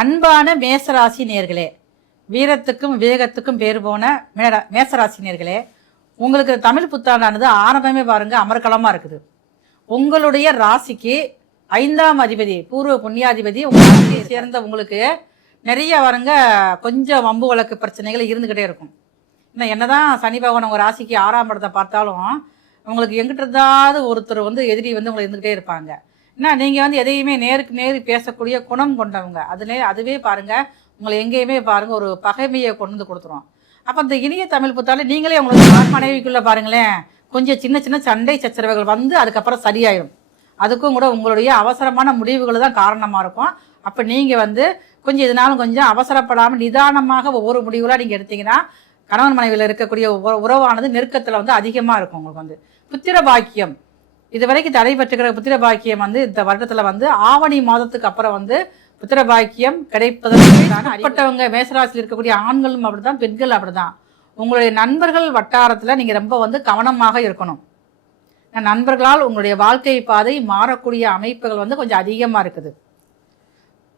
அன்பான மேசராசி நேர்களே, வீரத்துக்கும் விவேகத்துக்கும் பேர் போன மேசராசி நேர்களே, உங்களுக்கு தமிழ் புத்தாண்டானது ஆரம்பமே பாருங்க அமர்கலமா இருக்குது. உங்களுடைய ராசிக்கு 5ஆம் அதிபதி பூர்வ புண்ணியாதிபதி உங்களை சேர்ந்த உங்களுக்கு நிறைய பாருங்க கொஞ்சம் வம்பு வழக்கு பிரச்சனைகள் இருந்துக்கிட்டே இருக்கும். இன்னும் என்னதான் சனி பகவான் உங்கள் ராசிக்கு 6ஆம் இடத்தை பார்த்தாலும் உங்களுக்கு எங்கிட்ட இருந்தாவது ஒருத்தர் எதிரி உங்களை இருந்துக்கிட்டே இருப்பாங்க. ஏன்னா நீங்கள் எதையுமே நேருக்கு நேரு பேசக்கூடிய குணம் கொண்டவங்க. அதுவே பாருங்கள் உங்களை எங்கேயுமே பாருங்கள் ஒரு பகைமையை கொண்டு வந்து கொடுத்துரும். அப்போ இந்த இனிய தமிழ் புத்தாலே நீங்களே உங்களுக்கு மனைவிக்குள்ளே பாருங்களேன் கொஞ்சம் சின்ன சின்ன சண்டை சச்சரவுகள் அதுக்கப்புறம் சரியாயிடும். அதுக்கும் கூட உங்களுடைய அவசரமான முடிவுகள் தான் காரணமாக இருக்கும். அப்போ நீங்கள் கொஞ்சம் இதனாலும் கொஞ்சம் அவசரப்படாமல் நிதானமாக ஒவ்வொரு முடிவுகளாக நீங்கள் எடுத்தீங்கன்னா கணவன் மனைவியில் இருக்கக்கூடிய உறவானது நெருக்கத்தில் அதிகமாக இருக்கும். உங்களுக்கு புத்திர பாக்கியம் இது வரைக்கும் தடைபட்டுக்கிற புத்திர பாக்கியம் இந்த வருடத்தில் ஆவணி மாதத்துக்கு அப்புறம் புத்திர பாக்கியம் கிடைப்பதற்கான மேசராசியில் இருக்கக்கூடிய ஆண்களும் அப்படிதான் பெண்கள் அப்படிதான். உங்களுடைய நண்பர்கள் வட்டாரத்தில் நீங்கள் ரொம்ப கவனமாக இருக்கணும். நண்பர்களால் உங்களுடைய வாழ்க்கை பாதை மாறக்கூடிய அமைப்புகள் கொஞ்சம் அதிகமாக இருக்குது.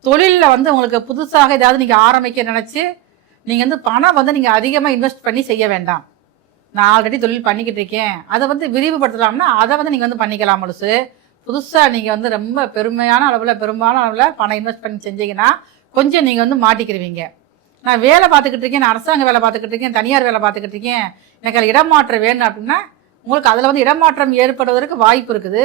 தொழிலில் உங்களுக்கு புதுசாக ஏதாவது நீங்கள் ஆரம்பிக்க நினச்சி நீங்கள் பணம் நீங்கள் அதிகமாக இன்வெஸ்ட் பண்ணி செய்ய வேண்டாம். நான் ஆல்ரெடி தொழில் பண்ணிக்கிட்டு இருக்கேன், அதை விரிவுபடுத்தலாம்னா அதை நீங்கள் பண்ணிக்கலாம். முழுசு புதுசாக நீங்கள் ரொம்ப பெரும்பாலான அளவில் பணம் இன்வெஸ்ட் பண்ணி செஞ்சீங்கன்னா கொஞ்சம் நீங்கள் மாட்டிக்கிடுவீங்க. நான் வேலை பார்த்துக்கிட்டு இருக்கேன், நான் அரசாங்க வேலை பார்த்துக்கிட்டு இருக்கேன், தனியார் வேலை பார்த்துக்கிட்டு இருக்கேன், எனக்கு அதில் இடமாற்றம் வேணும் அப்படின்னா உங்களுக்கு அதில் இடமாற்றம் ஏற்படுவதற்கு வாய்ப்பு இருக்குது.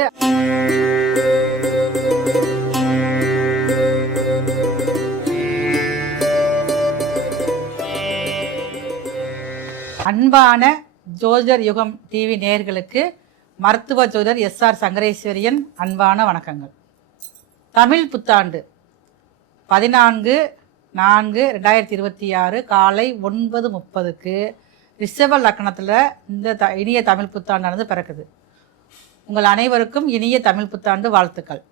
அன்பான ஜோதிடர் யுகம் டிவி நேயர்களுக்கு மருத்துவ ஜோதிடர் SR சங்கரேஸ்வரியன் அன்பான வணக்கங்கள். தமிழ் புத்தாண்டு 14/4/2026 காலை 9:30க்கு ரிஷப லக்னத்தில் இந்த இனிய தமிழ் புத்தாண்டானது பிறக்குது. உங்கள் அனைவருக்கும் இனிய தமிழ் புத்தாண்டு வாழ்த்துக்கள்.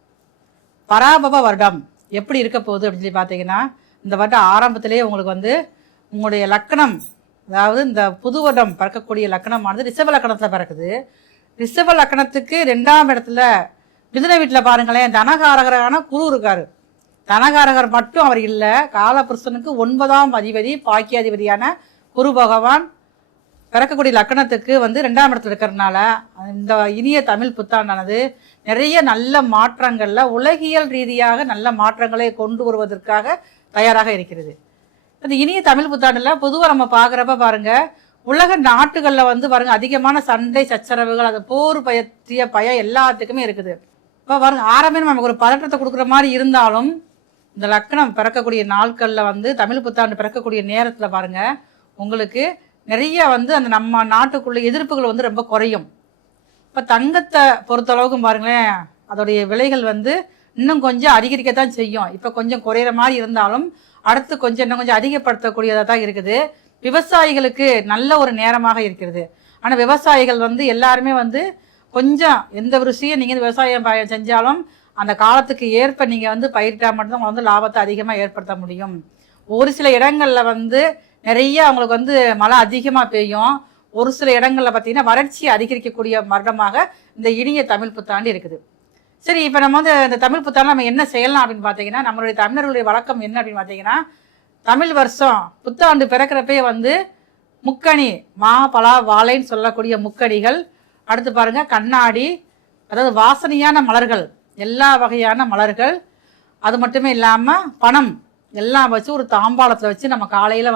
பராபவ வருடம் எப்படி இருக்க போகுது அப்படின்னு சொல்லி பார்த்தீங்கன்னா இந்த வருடம் ஆரம்பத்திலே உங்களுக்கு உங்களுடைய லக்னம், அதாவது இந்த புது வருடம் பிறக்கக்கூடிய லக்னமானது ரிஷப லக்னத்தில் பிறக்குது. ரிஷப லக்னத்துக்கு 2ஆம் இடத்துல மிதுன வீட்டில் பாருங்களேன் தனகாரகரான குரு இருக்காரு. தனகாரகர் மட்டும் அவர் இல்லை, காலபுருஷனுக்கு 9ஆம் அதிபதி பாக்கியாதிபதியான குரு பகவான் பிறக்கக்கூடிய லக்னத்துக்கு 2ஆம் இடத்துல இருக்கிறதுனால இந்த இனிய தமிழ் புத்தாண்டானது நிறைய நல்ல மாற்றங்களில் உலகியல் ரீதியாக நல்ல மாற்றங்களை கொண்டு வருவதற்காக தயாராக இருக்கிறது. இந்த இனிய தமிழ் புத்தாண்டில் பொதுவாக நம்ம பார்க்குறப்ப பாருங்க உலக நாட்டுகளில் பாருங்க அதிகமான சண்டை சச்சரவுகள், அது போர் பற்றிய பயம் எல்லாத்துக்குமே இருக்குது. இப்போ பாருங்க ஆரம்பமே நமக்கு ஒரு பதற்றத்தை கொடுக்குற மாதிரி இருந்தாலும் இந்த லக்னம் பிறக்கக்கூடிய நாட்களில் தமிழ் புத்தாண்டு பிறக்கக்கூடிய நேரத்தில் பாருங்க உங்களுக்கு நிறைய அந்த நம்ம நாட்டுக்குள்ள எதிர்ப்புகள் ரொம்ப குறையும். இப்போ தங்கத்தை பொறுத்தளவுக்கும் பாருங்களேன் அதோடைய விலைகள் இன்னும் கொஞ்சம் அதிகரிக்கத்தான் செய்யும். இப்போ கொஞ்சம் குறையிற மாதிரி இருந்தாலும் அடுத்து இன்னும் கொஞ்சம் அதிகப்படுத்தக்கூடியதாக தான் இருக்குது. விவசாயிகளுக்கு நல்ல ஒரு நேரமாக இருக்கிறது. ஆனால் விவசாயிகள் எல்லாருமே கொஞ்சம் எந்த ஒரு விஷயம் நீங்கள் விவசாயம் செஞ்சாலும் அந்த காலத்துக்கு ஏற்ப நீங்கள் பயிரிட்டால் மட்டும்தான் உங்களை லாபத்தை அதிகமாக ஏற்படுத்த முடியும். ஒரு சில இடங்களில் நிறைய அவங்களுக்கு மழை அதிகமாக பெய்யும். ஒரு சில இடங்களில் பார்த்தீங்கன்னா வறட்சி அதிகரிக்கக்கூடிய வருடமாக இந்த இனிய தமிழ் புத்தாண்டு இருக்குது. சரி, இப்போ நம்ம இந்த தமிழ் புத்தாண்டு நம்ம என்ன செய்யலாம் அப்படின்னு பார்த்தீங்கன்னா நம்மளுடைய தமிழர்களுடைய வழக்கம் என்ன அப்படின்னு பார்த்தீங்கன்னா தமிழ் வருஷம் புத்தாண்டு பிறக்கிறப்பே முக்கணி மா பலா வாழைன்னு சொல்லக்கூடிய முக்கணிகள், அடுத்து பாருங்க கண்ணாடி, அதாவது வாசனையான மலர்கள், எல்லா வகையான மலர்கள், அது மட்டுமே இல்லாமல் பணம் எல்லாம் வச்சு ஒரு தாம்பாளத்தில் வச்சு நம்ம காலையில்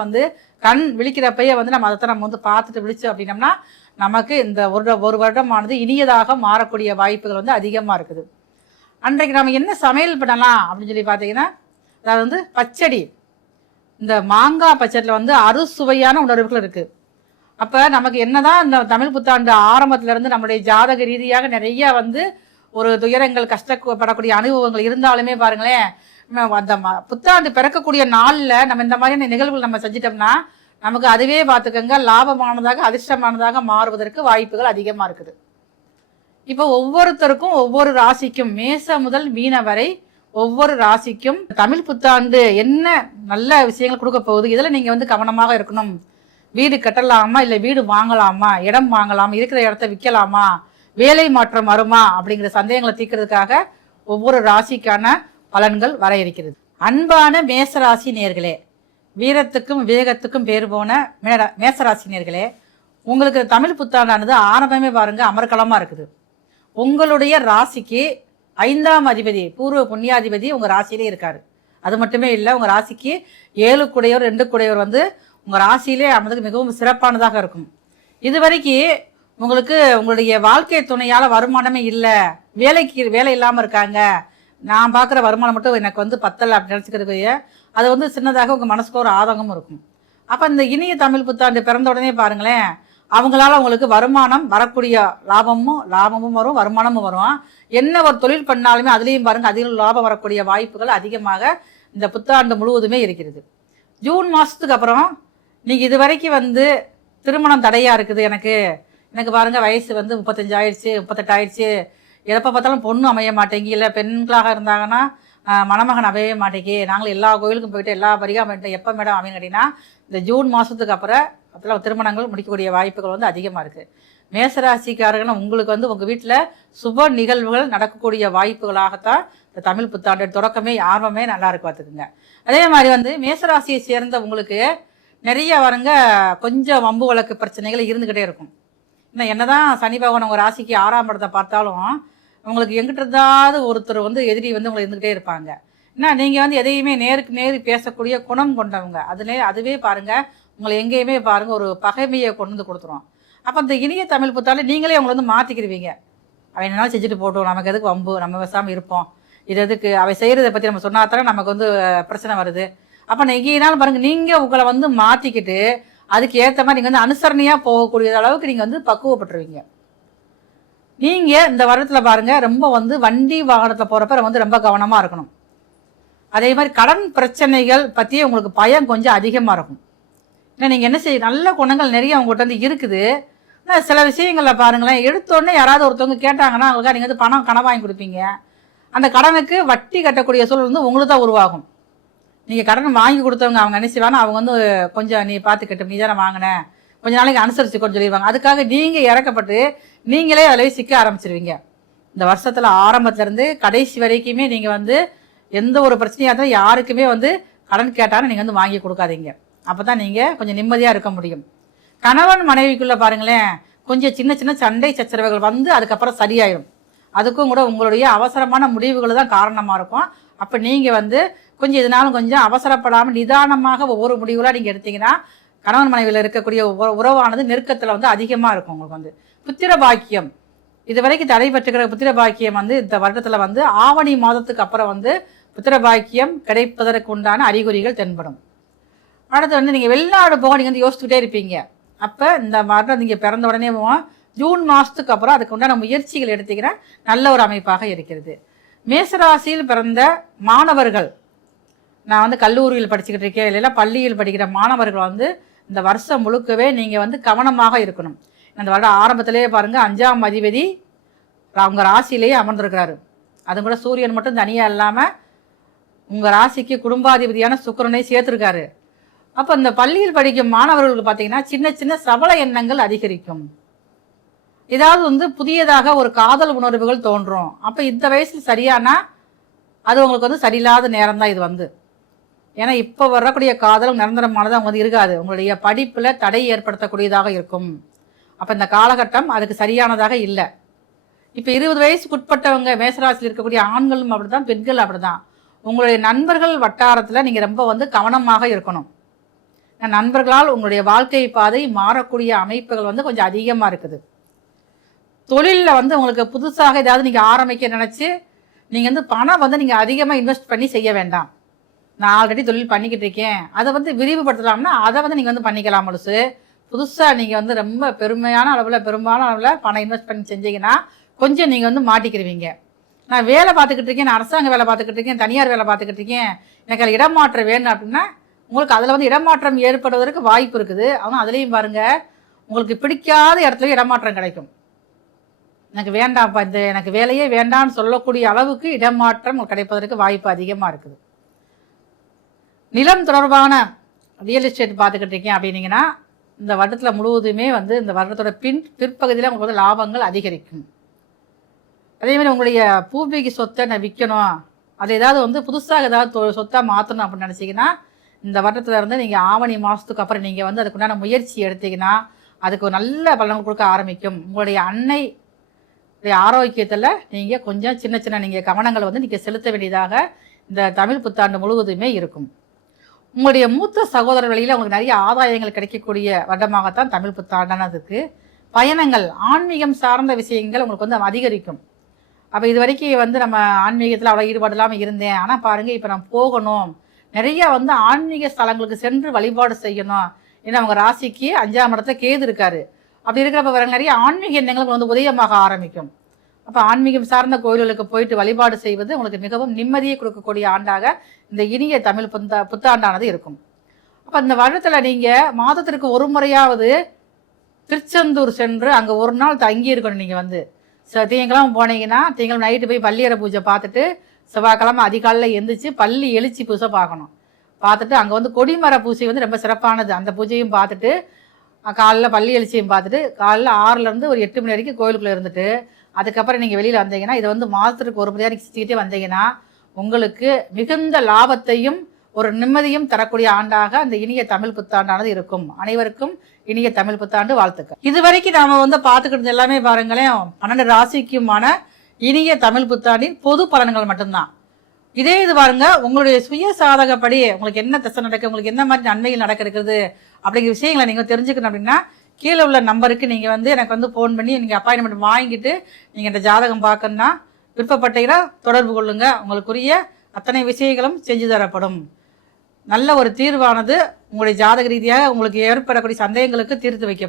கண் விழிக்கிறப்பயே நம்ம அதை நம்ம பார்த்துட்டு விழிச்சோம் அப்படின்னம்னா நமக்கு இந்த ஒரு வருடமானது இனியதாக மாறக்கூடிய வாய்ப்புகள் அதிகமாக இருக்குது. அன்றைக்கு நம்ம என்ன சமையல் பண்ணலாம் அப்படின்னு சொல்லி பார்த்தீங்கன்னா அதாவது பச்சடி, இந்த மாங்காய் பச்சடியில் அறுசுவையான உணர்வுகள் இருக்குது. அப்போ நமக்கு என்னதான் இந்த தமிழ் புத்தாண்டு ஆரம்பத்திலேருந்து நம்மளுடைய ஜாதக ரீதியாக நிறைய ஒரு துயரங்கள் கஷ்டப்படக்கூடிய அனுபவங்கள் இருந்தாலுமே பாருங்களேன் அந்த புத்தாண்டு பிறக்கக்கூடிய நாளில் நம்ம இந்த மாதிரியான நிகழ்வுகள் நம்ம செஞ்சிட்டோம்னா நமக்கு அதுவே பார்த்துக்கங்க லாபமானதாக அதிர்ஷ்டமானதாக மாறுவதற்கு வாய்ப்புகள் அதிகமாக இருக்குது. இப்போ ஒவ்வொருத்தருக்கும் ஒவ்வொரு ராசிக்கும் மேச முதல் மீன வரை ஒவ்வொரு ராசிக்கும் தமிழ் புத்தாண்டு என்ன நல்ல விஷயங்கள் கொடுக்க போகுது, இதில் நீங்கள் கவனமாக இருக்கணும். வீடு கட்டலாமா, இல்லை வீடு வாங்கலாமா, இடம் வாங்கலாமா, இருக்கிற இடத்த விற்கலாமா, வேலை மாற்றம் வருமா அப்படிங்கிற சந்தேகங்களை தீர்க்கிறதுக்காக ஒவ்வொரு ராசிக்கான பலன்கள் வர இருக்கிறது. அன்பான மேசராசி நேர்களே, வீரத்துக்கும் விவேகத்துக்கும் பேர் போன மேசராசி நேர்களே, உங்களுக்கு தமிழ் புத்தாண்டானது ஆரம்பமே பாருங்க அமர்கலமாக இருக்குது. உங்களுடைய ராசிக்கு 5ஆம் அதிபதி பூர்வ புண்ணியாதிபதி உங்கள் ராசியிலே இருக்காரு. அது மட்டுமே இல்லை, உங்கள் ராசிக்கு 7 கூடையவர் 2 கூடையவர் வந்து உங்கள் ராசியிலே அமர்ந்தது மிகவும் சிறப்பானதாக இருக்கும். இது வரைக்கும் உங்களுக்கு உங்களுடைய வாழ்க்கை துணையால் வருமானமே இல்லை, வேலை இல்லாமல் இருக்காங்க, நான் பார்க்குற வருமானம் மட்டும் எனக்கு வந்து பத்தலை அப்படின்னு நினச்சிக்கிறது, அது வந்து சின்னதாக உங்கள் மனசுக்கு ஒரு ஆதங்கமும் இருக்கும். அப்போ இந்த இனிய தமிழ் புத்தாண்டு பிறந்த உடனே பாருங்களேன், அவங்களால உங்களுக்கு வருமானம் வரக்கூடிய லாபமும் வரும், வருமானமும் வரும். என்ன ஒரு தொழில் பண்ணாலுமே அதுலேயும் பாருங்கள் அதிக லாபம் வரக்கூடிய வாய்ப்புகள் அதிகமாக இந்த புத்தாண்டு முழுவதுமே இருக்கிறது. ஜூன் மாதத்துக்கு அப்புறம் நீங்கள் இது வரைக்கும் வந்து திருமணம் தடையாக இருக்குது, எனக்கு பாருங்கள் வயசு வந்து 35 ஆயிடுச்சு, 38 ஆயிடுச்சு, எப்போ பார்த்தாலும் பொண்ணு அமைய மாட்டேங்கி, இல்லை பெண்களாக இருந்தாங்கன்னா மணமகன் அமையவே மாட்டேங்கி, நாங்களும் எல்லா கோயிலுக்கும் போயிட்டு எல்லா பரிகாரம் பண்ணிட்டோம், எப்போ மேடம் அமைன்னு கேட்டிங்கன்னா இந்த ஜூன் மாதத்துக்கு அப்புறம் திருமணங்கள் முடிக்கக்கூடிய வாய்ப்புகள் வந்து அதிகமாக இருக்குது. மேசராசிக்காரர்கள் உங்களுக்கு வந்து உங்கள் வீட்டில் சுப நிகழ்வுகள் நடக்கக்கூடிய வாய்ப்புகளாகத்தான் இந்த தமிழ் புத்தாண்டு தொடக்கமே ஆர்வமே நல்லா இருக்கு பார்த்துக்குங்க. அதே மாதிரி வந்து மேசராசியை சேர்ந்த உங்களுக்கு நிறைய வருங்க கொஞ்சம் வம்பு வழக்கு பிரச்சனைகள் இருந்துக்கிட்டே இருக்கும். இன்னும் என்னதான் சனி பகவான் உங்கள் ராசிக்கு 6ஆம் இடத்தை பார்த்தாலும் உங்களுக்கு எங்கிட்ட இருந்தாவது ஒருத்தர் வந்து எதிரி வந்து உங்களை இருந்துக்கிட்டே இருப்பாங்க. ஏன்னா நீங்கள் வந்து எதையுமே நேருக்கு நேர் பேசக்கூடிய குணம் கொண்டவங்க. அதுவே பாருங்கள் உங்களை எங்கேயுமே பாருங்கள் ஒரு பகைமையை கொண்டு வந்து கொடுத்துரும். அப்போ இந்த இனிய தமிழ் புத்தாண்டு நீங்களே உங்களை வந்து மாற்றிக்கிடுவீங்க. அவன் என்னால் செஞ்சுட்டு போட்டோம், நமக்கு எதுக்கு வம்பு, நம்ம பேசாமல் இருப்போம், இது எதுக்கு அவை செய்கிறத பற்றி நம்ம சொன்னா தானே நமக்கு வந்து பிரச்சனை வருது. அப்போ எங்கேனாலும் பாருங்கள் நீங்கள் உங்களை வந்து மாற்றிக்கிட்டு அதுக்கு ஏற்ற மாதிரி நீங்கள் வந்து அனுசரணையாக போகக்கூடிய அளவுக்கு நீங்கள் வந்து பக்குவப்பட்டுருவீங்க. நீங்கள் இந்த வருடத்தில் பாருங்கள் ரொம்ப வந்து வண்டி வாகனத்தில் போகிறப்ப வந்து ரொம்ப கவனமாக இருக்கணும். அதே மாதிரி கடன் பிரச்சனைகள் பற்றி உங்களுக்கு பயம் கொஞ்சம் அதிகமாக இருக்கும். ஏன்னா நீங்கள் என்ன செய்ய நல்ல குணங்கள் நிறைய உங்கள்கிட்ட வந்து இருக்குது. ஆனால் சில விஷயங்களில் பாருங்களேன், எடுத்தோடனே யாராவது ஒருத்தவங்க கேட்டாங்கன்னா அவங்களுக்கு நீங்கள் வந்து கடன் வாங்கி கொடுப்பீங்க. அந்த கடனுக்கு வட்டி கட்டக்கூடிய சூழல் வந்து உங்களுக்கு தான் உருவாகும். நீங்கள் கடன் வாங்கி கொடுத்தவங்க அவங்க நினைச்சுவாங்க, அவங்க வந்து கொஞ்சம் நீ பார்த்துக்கிட்டு நீ தானே வாங்கினேன், கொஞ்சம் நாளைக்கு அனுசரித்து கொஞ்சம் சொல்லிடுவாங்க. அதுக்காக நீங்கள் இறக்கப்பட்டு நீங்களே அதில் சிக்க ஆரம்பிச்சிருவீங்க. இந்த வருஷத்தில் ஆரம்பத்துலேருந்து கடைசி வரைக்குமே நீங்கள் வந்து எந்த ஒரு பிரச்சனையாக இருந்தாலும் யாருக்குமே வந்து கடன் கேட்டாலும் நீங்கள் வந்து வாங்கி கொடுக்காதீங்க. அப்போ தான் நீங்கள் கொஞ்சம் நிம்மதியாக இருக்க முடியும். கணவன் மனைவிக்குள்ளே பாருங்களேன் கொஞ்சம் சின்ன சின்ன சண்டை சச்சரவுகள் வந்து அதுக்கப்புறம் சரியாயிடும். அதுக்கும் கூட உங்களுடைய அவசரமான முடிவுகள் தான் காரணமாக இருக்கும். அப்போ நீங்கள் வந்து கொஞ்சம் இதனாலும் கொஞ்சம் அவசரப்படாமல் நிதானமாக ஒவ்வொரு முடிவுகளாக நீங்கள் எடுத்தீங்கன்னா கணவன் மனைவியில் இருக்கக்கூடிய உறவானது நெருக்கத்தில் வந்து அதிகமாக இருக்கும். உங்களுக்கு வந்து புத்திர பாக்கியம் இது வரைக்கும் தடைபட்டுக்கிற புத்திர பாக்கியம் வந்து இந்த வருடத்தில் வந்து ஆவணி மாதத்துக்கு அப்புறம் வந்து புத்திர பாக்கியம் கிடைப்பதற்கு உண்டான அறிகுறிகள் தென்படும். அடுத்து வந்து நீங்கள் வெளிநாடு போக நீங்கள் வந்து யோசிச்சுக்கிட்டே இருப்பீங்க. அப்போ இந்த வருடம் நீங்கள் பிறந்த உடனே ஜூன் மாதத்துக்கு அப்புறம் அதுக்கு உண்டான முயற்சிகள் எடுத்தீங்கன்னா நல்ல ஒரு அமைப்பாக இருக்கிறது. மேசராசியில் பிறந்த மாணவர்கள், நான் வந்து கல்லூரியில் படிச்சுக்கிட்டு இருக்கேன், இல்லைன்னா பள்ளியில் படிக்கிற மாணவர்கள் வந்து இந்த வருஷம் முழுக்கவே நீங்கள் வந்து கவனமாக இருக்கணும். இந்த வருடம் ஆரம்பத்திலேயே பாருங்கள் 5ஆம் அதிபதி உங்கள் ராசியிலேயே அமர்ந்திருக்கிறாரு. அது கூட சூரியன் மட்டும் தனியாக இல்லாமல் உங்கள் ராசிக்கு குடும்பாதிபதியான சுக்கிரனை சேர்த்துருக்காரு. அப்போ இந்த பள்ளியில் படிக்கும் மாணவர்களுக்கு பார்த்தீங்கன்னா சின்ன சின்ன சபல எண்ணங்கள் அதிகரிக்கும். ஏதாவது வந்து புதியதாக ஒரு காதல் உணர்வுகள் தோன்றும். அப்போ இந்த வயசில் சரியானா அது உங்களுக்கு வந்து சரியில்லாத நேரம் தான் இது வந்து. ஏன்னா இப்போ வரக்கூடிய காதலும் நிரந்தரமானதாக அவங்க வந்து இருக்காது, உங்களுடைய படிப்பில் தடை ஏற்படுத்தக்கூடியதாக இருக்கும். அப்போ இந்த காலகட்டம் அதுக்கு சரியானதாக இல்லை. இப்போ 20 வயசுக்கு உட்பட்டவங்க மேசராசியில் இருக்கக்கூடிய ஆண்களும் அப்படி தான், பெண்கள் அப்படி தான். உங்களுடைய நண்பர்கள் வட்டாரத்தில் நீங்கள் ரொம்ப வந்து கவனமாக இருக்கணும். நண்பர்களால் உங்களுடைய வாழ்க்கை பாதை மாறக்கூடிய அமைப்புகள் வந்து கொஞ்சம் அதிகமாக இருக்குது. தொழிலில் வந்து உங்களுக்கு புதுசாக ஏதாவது நீங்கள் ஆரம்பிக்க நினச்சி நீங்கள் வந்து பணம் வந்து நீங்கள் அதிகமாக இன்வெஸ்ட் பண்ணி செய்ய வேண்டாம். நான் ஆல்ரெடி தொழில் பண்ணிக்கிட்டு இருக்கேன், அதை வந்து விரிவுபடுத்தலாம்னா அதை வந்து நீங்கள் வந்து பண்ணிக்கலாம். முழுசு புதுசாக நீங்கள் வந்து ரொம்ப பெரும்பாலான அளவில் பணம் இன்வெஸ்ட் பண்ணி செஞ்சீங்கன்னா கொஞ்சம் நீங்கள் வந்து மாட்டிக்கிடுவீங்க. நான் வேலை பார்த்துக்கிட்டு இருக்கேன், நான் அரசாங்க வேலை பார்த்துக்கிட்டு இருக்கேன், தனியார் வேலை பார்த்துக்கிட்டு இருக்கேன், எனக்கு அதில் இடமாற்றம் வேணும் அப்படின்னா உங்களுக்கு அதில் வந்து இடமாற்றம் ஏற்படுவதற்கு வாய்ப்பு இருக்குது. ஆனால் அதுலேயும் பாருங்கள் உங்களுக்கு பிடிக்காத இடத்துல இடமாற்றம் கிடைக்கும். எனக்கு வேண்டாம்ப்பா, எனக்கு வேலையே வேண்டான்னு சொல்லக்கூடிய அளவுக்கு இடமாற்றம் கிடைப்பதற்கு வாய்ப்பு அதிகமாக இருக்குது. நிலம் தொடர்பான ரியல் எஸ்டேட் பார்த்துக்கிட்டு இருக்கேன் அப்படின்னீங்கன்னா இந்த வருடத்தில் முழுவதுமே வந்து இந்த வருடத்தோட பிற்பகுதியில் உங்களுக்கு வந்து லாபங்கள் அதிகரிக்கும். அதேமாதிரி உங்களுடைய பூர்வீக சொத்தை நான் விற்கணும், அது ஏதாவது வந்து புதுசாக ஏதாவது சொத்தாக மாற்றணும் அப்படின்னு நினச்சிங்கன்னா இந்த வருடத்துல இருந்து நீங்கள் ஆவணி மாதத்துக்கு அப்புறம் நீங்கள் வந்து அதுக்குண்டான முயற்சி எடுத்தீங்கன்னா அதுக்கு ஒரு நல்ல பலன்கள் கொடுக்க ஆரம்பிக்கும். உங்களுடைய அன்னை ஆரோக்கியத்தில் நீங்கள் கொஞ்சம் சின்ன சின்ன நீங்கள் கவனங்களை வந்து நீங்கள் செலுத்த வேண்டியதாக இந்த தமிழ் புத்தாண்டு முழுவதுமே இருக்கும். உங்களுடைய மூத்த சகோதரர் வழியில் உங்களுக்கு நிறைய ஆதாயங்கள் கிடைக்கக்கூடிய வருடமாகத்தான் தமிழ் புத்தாண்டானதுக்கு. பயணங்கள், ஆன்மீகம் சார்ந்த விஷயங்கள் உங்களுக்கு வந்து அதிகரிக்கும். அப்போ இது வரைக்கும் வந்து நம்ம ஆன்மீகத்தில் அவ்வளோ ஈடுபாடு இல்லாமல் இருந்தேன், ஆனால் பாருங்கள் இப்போ நம்ம போகணும், நிறைய வந்து ஆன்மீக ஸ்தலங்களுக்கு சென்று வழிபாடு செய்யணும். ஏன்னா அவங்க ராசிக்கு 5ஆம் இடத்துல கேது இருக்காரு. அப்படி இருக்கிறப்ப வர நிறைய ஆன்மீக எண்ணங்கள் வந்து உதயமாக ஆரம்பிக்கும். அப்போ ஆன்மீகம் சார்ந்த கோயில்களுக்கு போயிட்டு வழிபாடு செய்வது உங்களுக்கு மிகவும் நிம்மதியை கொடுக்கக்கூடிய ஆண்டாக இந்த இனிய தமிழ் புத்தாண்டானது இருக்கும். அப்போ இந்த வருடத்தில் நீங்கள் மாதத்திற்கு ஒரு முறையாவது திருச்செந்தூர் சென்று அங்கே ஒரு நாள் தங்கி இருக்கணும். நீங்கள் வந்து திங்கக்கிழமை போனீங்கன்னா திங்கள் நைட்டு போய் பள்ளியறை பூஜை பார்த்துட்டு செவ்வாய்க்கிழமை அதிகாலையில் எந்திரிச்சு பள்ளி எழுச்சி பூஜை பார்க்கணும். பார்த்துட்டு அங்கே வந்து கொடிமர பூஜை வந்து ரொம்ப சிறப்பானது. அந்த பூஜையும் பார்த்துட்டு காலைல பள்ளி எழுச்சியும் பார்த்துட்டு காலைல 6லேருந்து ஒரு 8 மணி வரைக்கும் கோயிலுக்குள்ளே இருந்துட்டு அதுக்கப்புறம் நீங்கள் வெளியில் வந்தீங்கன்னா இதை வந்து மாதத்துக்கு ஒரு முறையாக நீங்கள் சுற்றிக்கிட்டே வந்தீங்கன்னா உங்களுக்கு மிகுந்த லாபத்தையும் ஒரு நிம்மதியும் தரக்கூடிய ஆண்டாக அந்த இனிய தமிழ் புத்தாண்டானது இருக்கும். அனைவருக்கும் இனிய தமிழ் புத்தாண்டு வாழ்த்துக்கள். இது வரைக்கும் நாம வந்து பார்த்துக்கிட்டு எல்லாமே பாருங்களேன் 12 ராசிக்குமான இனிய தமிழ் புத்தாண்டின் பொது பலன்கள் மட்டும்தான். இதே இது பாருங்க, உங்களுடைய சுய சாதகப்படி உங்களுக்கு என்ன திசை நடக்கு, உங்களுக்கு என்ன மாதிரி நன்மைகள் நடக்க இருக்குது அப்படிங்கிற விஷயங்களை நீங்கள் தெரிஞ்சுக்கணும் அப்படின்னா கீழே உள்ள நம்பருக்கு நீங்கள் வந்து எனக்கு வந்து ஃபோன் பண்ணி நீங்கள் அப்பாயின்மெண்ட் வாங்கிட்டு நீங்கள் இந்த ஜாதகம் பார்க்கணுன்னா விருப்பப்பட்டீங்கன்னா தொடர்பு கொள்ளுங்க. உங்களுக்குரிய அத்தனை விஷயங்களும் செஞ்சு தரப்படும். நல்ல ஒரு தீர்வானது உங்களுடைய ஜாதக ரீதியாக உங்களுக்கு ஏற்படக்கூடிய சந்தேகங்களுக்கு தீர்த்து வைக்கப்படும்.